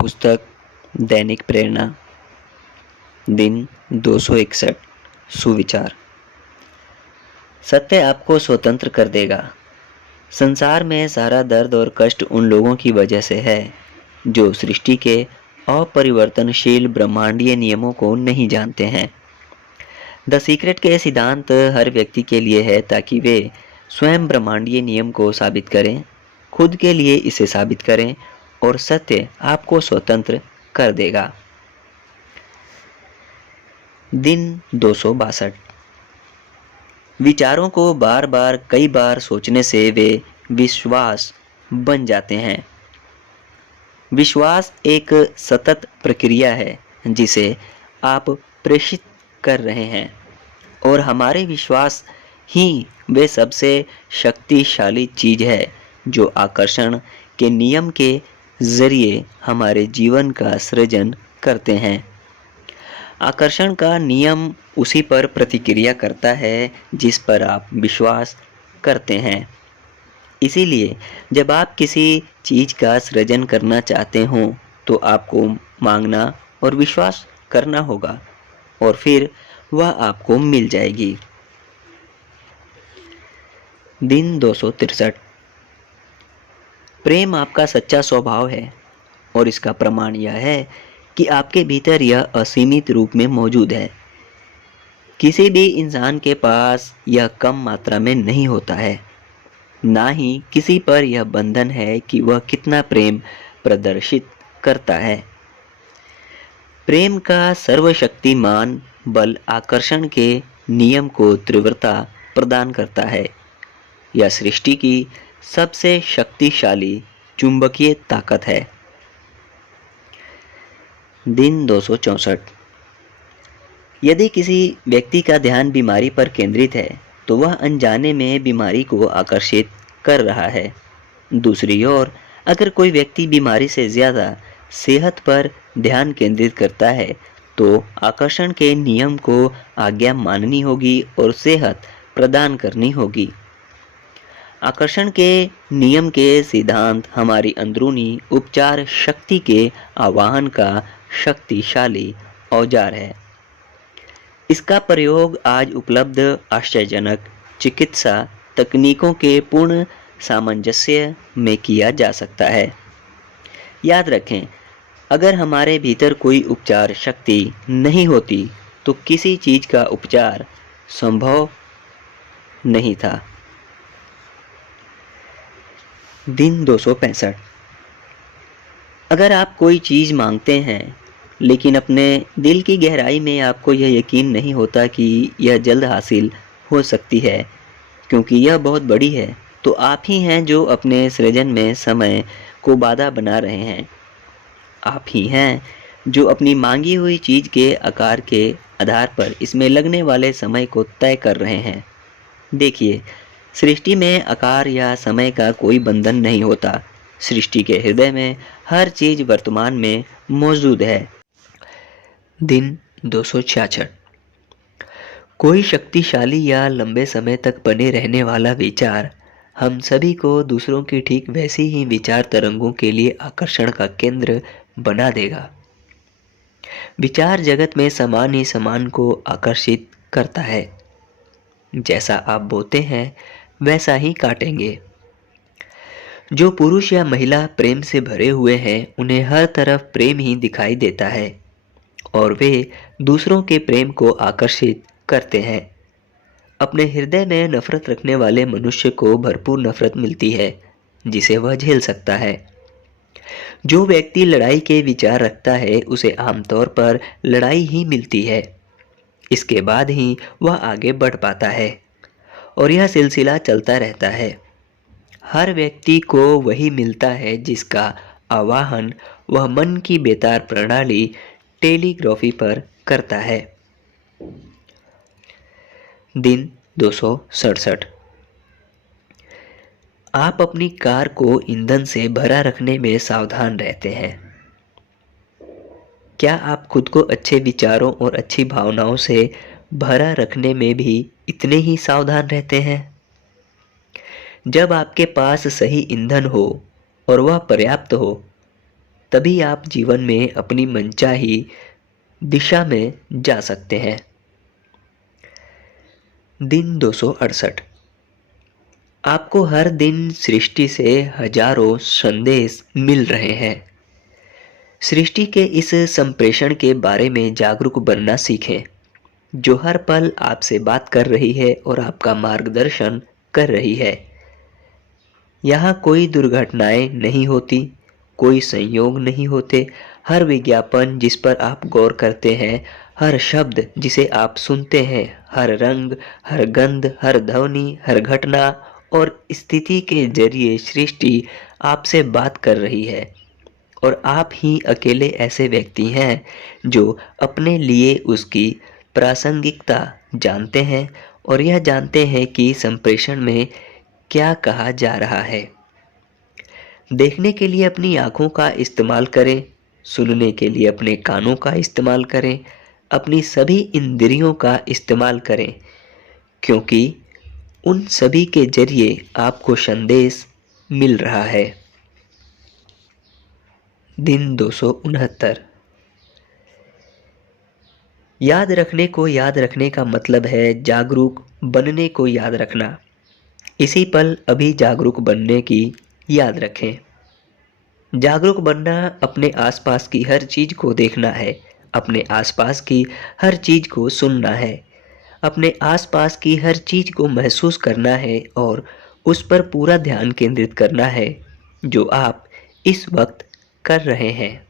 पुस्तक दैनिक प्रेरणा, दिन 261। सुविचार। सत्य आपको स्वतंत्र कर देगा। संसार में सारा दर्द और कष्ट उन लोगों की वजह से है जो सृष्टि के अपरिवर्तनशील ब्रह्मांडीय नियमों को नहीं जानते हैं। द सीक्रेट के सिद्धांत हर व्यक्ति के लिए है ताकि वे स्वयं ब्रह्मांडीय नियम को साबित करें, खुद के लिए इसे साबित करें और सत्य आपको स्वतंत्र कर देगा। दिन 262। विचारों को बार बार कई बार सोचने से वे विश्वास बन जाते हैं। विश्वास एक सतत प्रक्रिया है जिसे आप प्रेषित कर रहे हैं और हमारे विश्वास ही वे सबसे शक्तिशाली चीज है जो आकर्षण के नियम के जरिए हमारे जीवन का सृजन करते हैं। आकर्षण का नियम उसी पर प्रतिक्रिया करता है जिस पर आप विश्वास करते हैं। इसीलिए जब आप किसी चीज का सृजन करना चाहते हो तो आपको मांगना और विश्वास करना होगा और फिर वह आपको मिल जाएगी। दिन 263। प्रेम आपका सच्चा स्वभाव है और इसका प्रमाण यह है कि आपके भीतर यह असीमित रूप में मौजूद है। किसी भी इंसान के पास यह कम मात्रा में नहीं होता है, ना ही किसी पर यह बंधन है कि वह कितना प्रेम प्रदर्शित करता है। प्रेम का सर्वशक्तिमान बल आकर्षण के नियम को तीव्रता प्रदान करता है। यह सृष्टि की सबसे शक्तिशाली चुंबकीय ताकत है। दिन 264। यदि किसी व्यक्ति का ध्यान बीमारी पर केंद्रित है तो वह अनजाने में बीमारी को आकर्षित कर रहा है। दूसरी ओर अगर कोई व्यक्ति बीमारी से ज़्यादा सेहत पर ध्यान केंद्रित करता है तो आकर्षण के नियम को आज्ञा माननी होगी और सेहत प्रदान करनी होगी। आकर्षण के नियम के सिद्धांत हमारी अंदरूनी उपचार शक्ति के आवाहन का शक्तिशाली औजार है। इसका प्रयोग आज उपलब्ध आश्चर्यजनक चिकित्सा तकनीकों के पूर्ण सामंजस्य में किया जा सकता है। याद रखें, अगर हमारे भीतर कोई उपचार शक्ति नहीं होती तो किसी चीज का उपचार संभव नहीं था। दिन 265। अगर आप कोई चीज मांगते हैं लेकिन अपने दिल की गहराई में आपको यह यकीन नहीं होता कि यह जल्द हासिल हो सकती है क्योंकि यह बहुत बड़ी है, तो आप ही हैं जो अपने सृजन में समय को बाधा बना रहे हैं। आप ही हैं जो अपनी मांगी हुई चीज के आकार के आधार पर इसमें लगने वाले समय को तय कर रहे हैं। देखिए, सृष्टि में आकार या समय का कोई बंधन नहीं होता। सृष्टि के हृदय में हर चीज वर्तमान में मौजूद है। दिन 266। कोई शक्तिशाली या लंबे समय तक बने रहने वाला विचार हम सभी को दूसरों की ठीक वैसी ही विचार तरंगों के लिए आकर्षण का केंद्र बना देगा। विचार जगत में समान ही समान को आकर्षित करता है। जैसा आप बोते हैं वैसा ही काटेंगे। जो पुरुष या महिला प्रेम से भरे हुए हैं उन्हें हर तरफ प्रेम ही दिखाई देता है और वे दूसरों के प्रेम को आकर्षित करते हैं। अपने हृदय में नफरत रखने वाले मनुष्य को भरपूर नफरत मिलती है जिसे वह झेल सकता है। जो व्यक्ति लड़ाई के विचार रखता है उसे आमतौर पर लड़ाई ही मिलती है। इसके बाद ही वह आगे बढ़ पाता है और यह सिलसिला चलता रहता है। हर व्यक्ति को वही मिलता है जिसका आवाहन वह मन की बेतार प्रणाली टेलीग्राफी पर करता है। दिन 267। आप अपनी कार को ईंधन से भरा रखने में सावधान रहते हैं। क्या आप खुद को अच्छे विचारों और अच्छी भावनाओं से भरा रखने में भी इतने ही सावधान रहते हैं? जब आपके पास सही ईंधन हो और वह पर्याप्त हो तभी आप जीवन में अपनी मनचाही दिशा में जा सकते हैं। दिन 268। आपको हर दिन सृष्टि से हजारों संदेश मिल रहे हैं। सृष्टि के इस संप्रेषण के बारे में जागरूक बनना सीखें, जो हर पल आपसे बात कर रही है और आपका मार्गदर्शन कर रही है। यहाँ कोई दुर्घटनाएं नहीं होती, कोई संयोग नहीं होते। हर विज्ञापन जिस पर आप गौर करते हैं, हर शब्द जिसे आप सुनते हैं, हर रंग, हर गंध, हर ध्वनि, हर घटना और स्थिति के जरिए सृष्टि आपसे बात कर रही है। और आप ही अकेले ऐसे व्यक्ति हैं जो अपने लिए उसकी प्रासंगिकता जानते हैं और यह जानते हैं कि संप्रेषण में क्या कहा जा रहा है। देखने के लिए अपनी आँखों का इस्तेमाल करें, सुनने के लिए अपने कानों का इस्तेमाल करें, अपनी सभी इंद्रियों का इस्तेमाल करें, क्योंकि उन सभी के जरिए आपको संदेश मिल रहा है। दिन 269। याद रखने को याद रखने का मतलब है जागरूक बनने को याद रखना। इसी पल अभी जागरूक बनने की याद रखें। जागरूक बनना अपने आसपास की हर चीज को देखना है, अपने आसपास की हर चीज को सुनना है, अपने आसपास की हर चीज को महसूस करना है और उस पर पूरा ध्यान केंद्रित करना है जो आप इस वक्त कर रहे हैं।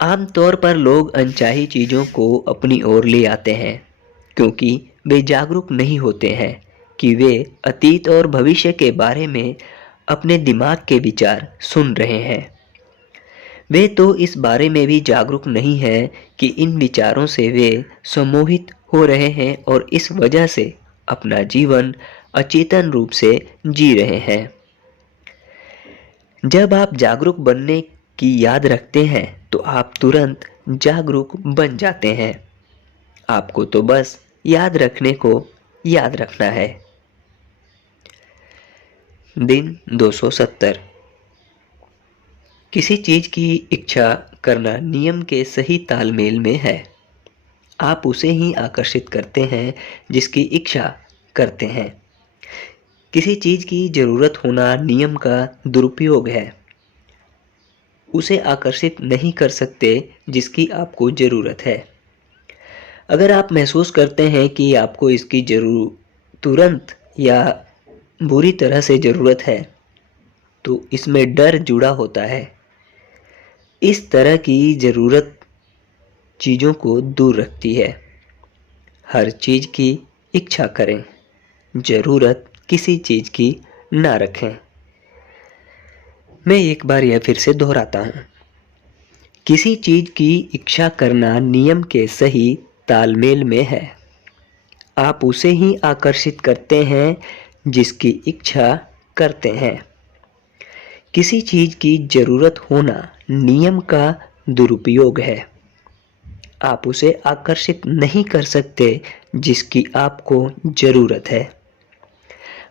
आमतौर पर लोग अनचाही चीज़ों को अपनी ओर ले आते हैं क्योंकि वे जागरूक नहीं होते हैं कि वे अतीत और भविष्य के बारे में अपने दिमाग के विचार सुन रहे हैं। वे तो इस बारे में भी जागरूक नहीं हैं कि इन विचारों से वे सम्मोहित हो रहे हैं और इस वजह से अपना जीवन अचेतन रूप से जी रहे हैं। जब आप जागरूक बनने की याद रखते हैं तो आप तुरंत जागरूक बन जाते हैं। आपको तो बस याद रखने को याद रखना है। दिन 270। किसी चीज की इच्छा करना नियम के सही तालमेल में है। आप उसे ही आकर्षित करते हैं जिसकी इच्छा करते हैं। किसी चीज की जरूरत होना नियम का दुरुपयोग है। उसे आकर्षित नहीं कर सकते जिसकी आपको जरूरत है। अगर आप महसूस करते हैं कि आपको इसकी तुरंत या बुरी तरह से जरूरत है, तो इसमें डर जुड़ा होता है। इस तरह की जरूरत चीज़ों को दूर रखती है। हर चीज़ की इच्छा करें, जरूरत किसी चीज़ की ना रखें। मैं एक बार यह फिर से दोहराता हूँ। किसी चीज़ की इच्छा करना नियम के सही तालमेल में है। आप उसे ही आकर्षित करते हैं जिसकी इच्छा करते हैं। किसी चीज़ की जरूरत होना नियम का दुरुपयोग है। आप उसे आकर्षित नहीं कर सकते जिसकी आपको जरूरत है।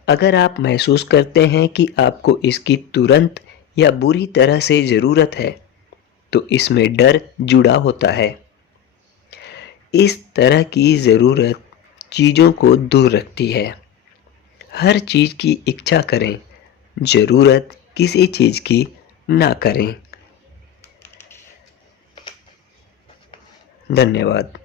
अगर आप महसूस करते हैं कि आपको इसकी तुरंत या बुरी तरह से ज़रूरत है, तो इसमें डर जुड़ा होता है। इस तरह की ज़रूरत चीज़ों को दूर रखती है। हर चीज़ की इच्छा करें, ज़रूरत किसी चीज़ की ना करें। धन्यवाद।